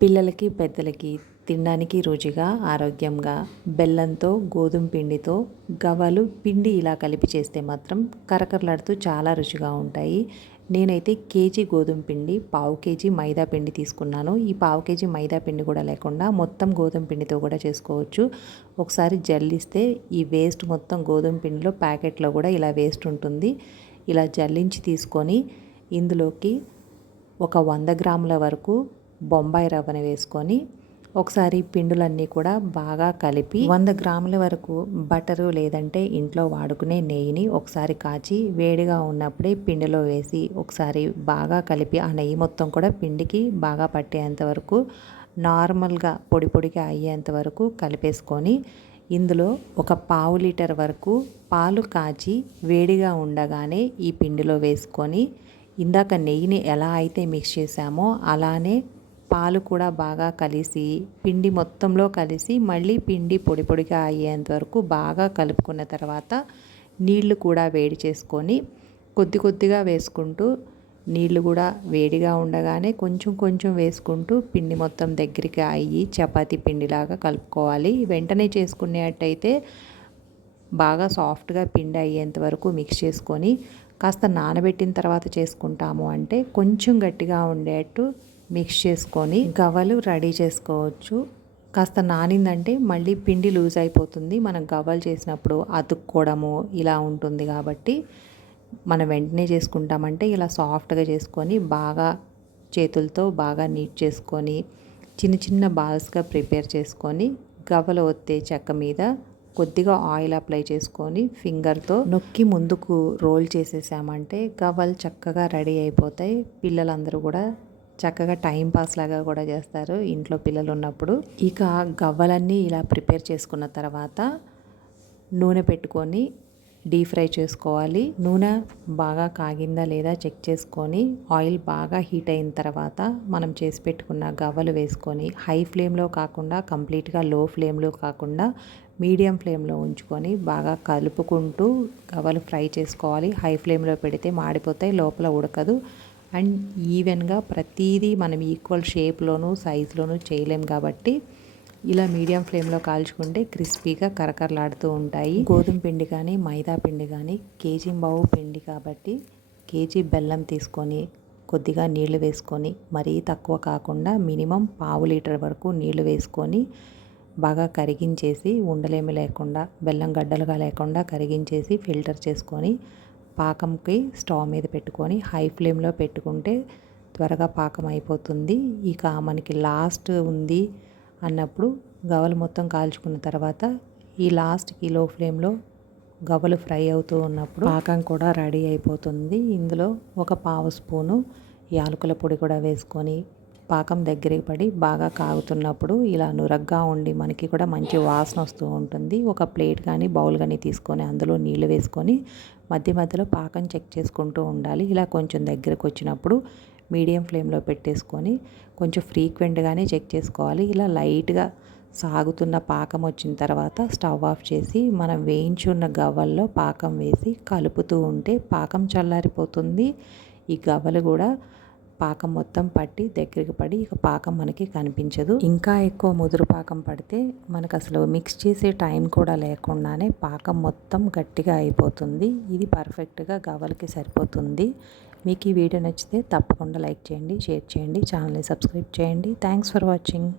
పిల్లలకి పెద్దలకి తినడానికి రుచిగా ఆరోగ్యంగా బెల్లంతో గోధుమ పిండితో గవ్వలు పిండి ఇలా కలిపి చేస్తే మాత్రం కరకరలాడుతూ చాలా రుచిగా ఉంటాయి. నేనైతే కేజీ గోధుమ పిండి పావు కేజీ మైదా పిండి తీసుకున్నాను. ఈ పావు కేజీ మైదా పిండి కూడా లేకుండా మొత్తం గోధుమ పిండితో కూడా చేసుకోవచ్చు. ఒకసారి జల్లిస్తే ఈ వేస్ట్ మొత్తం గోధుమ పిండిలో ప్యాకెట్లో కూడా ఇలా వేస్ట్ ఉంటుంది. ఇలా జల్లించి తీసుకొని ఇందులోకి ఒక 100 గ్రాముల వరకు బొంబాయి రవ్వని వేసుకొని ఒకసారి పిండులన్నీ కూడా బాగా కలిపి 100 గ్రాముల వరకు బటరు లేదంటే ఇంట్లో వాడుకునే నెయ్యిని ఒకసారి కాచి వేడిగా ఉన్నప్పుడే పిండిలో వేసి ఒకసారి బాగా కలిపి ఆ నెయ్యి మొత్తం కూడా పిండికి బాగా పట్టేంత వరకు నార్మల్గా పొడి పొడిగా అయ్యేంత వరకు కలిపేసుకొని ఇందులో ఒక పావు లీటర్ వరకు పాలు కాచి వేడిగా ఉండగానే ఈ పిండిలో వేసుకొని ఇందాక నెయ్యిని ఎలా అయితే మిక్స్ చేసామో అలానే పాలు కూడా బాగా కలిసి పిండి మొత్తంలో కలిసి మళ్ళీ పిండి పొడి పొడిగా అయ్యేంత వరకు బాగా కలుపుకున్న తర్వాత నీళ్లు కూడా వేడి చేసుకొని కొద్ది కొద్దిగా వేసుకుంటూ నీళ్లు కూడా వేడిగా ఉండగానే కొంచెం కొంచెం వేసుకుంటూ పిండి మొత్తం దగ్గరికి అయ్యి చపాతీ పిండిలాగా కలుపుకోవాలి. వెంటనే చేసుకునేటైతే బాగా సాఫ్ట్గా పిండి అయ్యేంత వరకు మిక్స్ చేసుకొని కాస్త నానబెట్టిన తర్వాత చేసుకుంటాము అంటే కొంచెం గట్టిగా ఉండేట్టు మిక్స్ చేసుకొని గవ్వలు రెడీ చేసుకోవచ్చు. కాస్త నానిందంటే మళ్ళీ పిండి లూజ్ అయిపోతుంది. మనం గవ్వలు చేసినప్పుడు అతుక్కోవడము ఇలా ఉంటుంది కాబట్టి మనం వెంటనే చేసుకుంటామంటే ఇలా సాఫ్ట్గా చేసుకొని బాగా చేతులతో బాగా నీట్ చేసుకొని చిన్న చిన్న బాల్స్గా ప్రిపేర్ చేసుకొని గవ్వలు ఒత్తే చెక్క మీద కొద్దిగా ఆయిల్ అప్లై చేసుకొని ఫింగర్తో నొక్కి ముందుకు రోల్ చేసేసామంటే గవ్వలు చక్కగా రెడీ అయిపోతాయి. పిల్లలందరూ కూడా చక్కగా టైం పాస్ లాగా కూడా చేస్తారు ఇంట్లో పిల్లలు ఉన్నప్పుడు. ఇక గవ్వలన్నీ ఇలా ప్రిపేర్ చేసుకున్న తర్వాత నూనె పెట్టుకొని డీప్ ఫ్రై చేసుకోవాలి. నూనె బాగా కాగిందా లేదా చెక్ చేసుకొని ఆయిల్ బాగా హీట్ అయిన తర్వాత మనం చేసి పెట్టుకున్న గవ్వలు వేసుకొని హై ఫ్లేమ్లో కాకుండా కంప్లీట్గా లో ఫ్లేమ్లో కాకుండా మీడియం ఫ్లేమ్లో ఉంచుకొని బాగా కలుపుకుంటూ గవ్వలు ఫ్రై చేసుకోవాలి. హై ఫ్లేమ్లో పెడితే మాడిపోతాయి, లోపల ఉడకదు. అండ్ ఈవెన్గా ప్రతిదీ మనం ఈక్వల్ షేప్లోనూ సైజులోనూ చేయలేం కాబట్టి ఇలా మీడియం ఫ్లేమ్లో కాల్చుకుంటే క్రిస్పీగా కరకరలాడుతూ ఉంటాయి. గోధుమ పిండి కానీ మైదా పిండి కానీ కేజీ బావు పిండి కాబట్టి కేజీ బెల్లం తీసుకొని కొద్దిగా నీళ్లు వేసుకొని మరీ తక్కువ కాకుండా మినిమం పావు లీటర్ వరకు నీళ్లు వేసుకొని బాగా కరిగించేసి ఉండలేమి లేకుండా బెల్లం గడ్డలుగా లేకుండా కరిగించేసి ఫిల్టర్ చేసుకొని పాకంకి స్టవ్ మీద పెట్టుకొని హై ఫ్లేమ్లో పెట్టుకుంటే త్వరగా పాకం అయిపోతుంది. ఇక మనకి లాస్ట్ ఉంది అన్నప్పుడు గవ్వలు మొత్తం కాల్చుకున్న తర్వాత ఈ లాస్ట్కి లో ఫ్లేమ్లో గవ్వలు ఫ్రై అవుతూ ఉన్నప్పుడు పాకం కూడా రెడీ అయిపోతుంది. ఇందులో ఒక పావు స్పూను యాలకుల పొడి కూడా వేసుకొని పాకం దగ్గరికి పడి బాగా కాగుతున్నప్పుడు ఇలా నురగ్గా ఉండి మనకి కూడా మంచి వాసన వస్తూ ఉంటుంది. ఒక ప్లేట్ కానీ బౌల్ కానీ తీసుకొని అందులో నీళ్లు వేసుకొని మధ్య మధ్యలో పాకం చెక్ చేసుకుంటూ ఉండాలి. ఇలా కొంచెం దగ్గరకు వచ్చినప్పుడు మీడియం ఫ్లేమ్లో పెట్టేసుకొని కొంచెం ఫ్రీక్వెంట్గానే చెక్ చేసుకోవాలి. ఇలా లైట్గా సాగుతున్న పాకం వచ్చిన తర్వాత స్టవ్ ఆఫ్ చేసి మనం వేయించున్న గవ్వల్లో పాకం వేసి కలుపుతూ ఉంటే పాకం చల్లారిపోతుంది. ఈ గవ్వలు కూడా పాకం మొత్తం పట్టి దగ్గరికి పడి ఇక పాకం మనకి కనిపించదు. ఇంకా ఎక్కువ ముదురు పాకం పడితే మనకు అసలు మిక్స్ చేసే టైం కూడా లేకుండానే పాకం మొత్తం గట్టిగా అయిపోతుంది. ఇది పర్ఫెక్ట్గా గవ్వలకి సరిపోతుంది. మీకు ఈ వీడియో నచ్చితే తప్పకుండా లైక్ చేయండి, షేర్ చేయండి, ఛానల్ని సబ్స్క్రైబ్ చేయండి. Thanks for watching.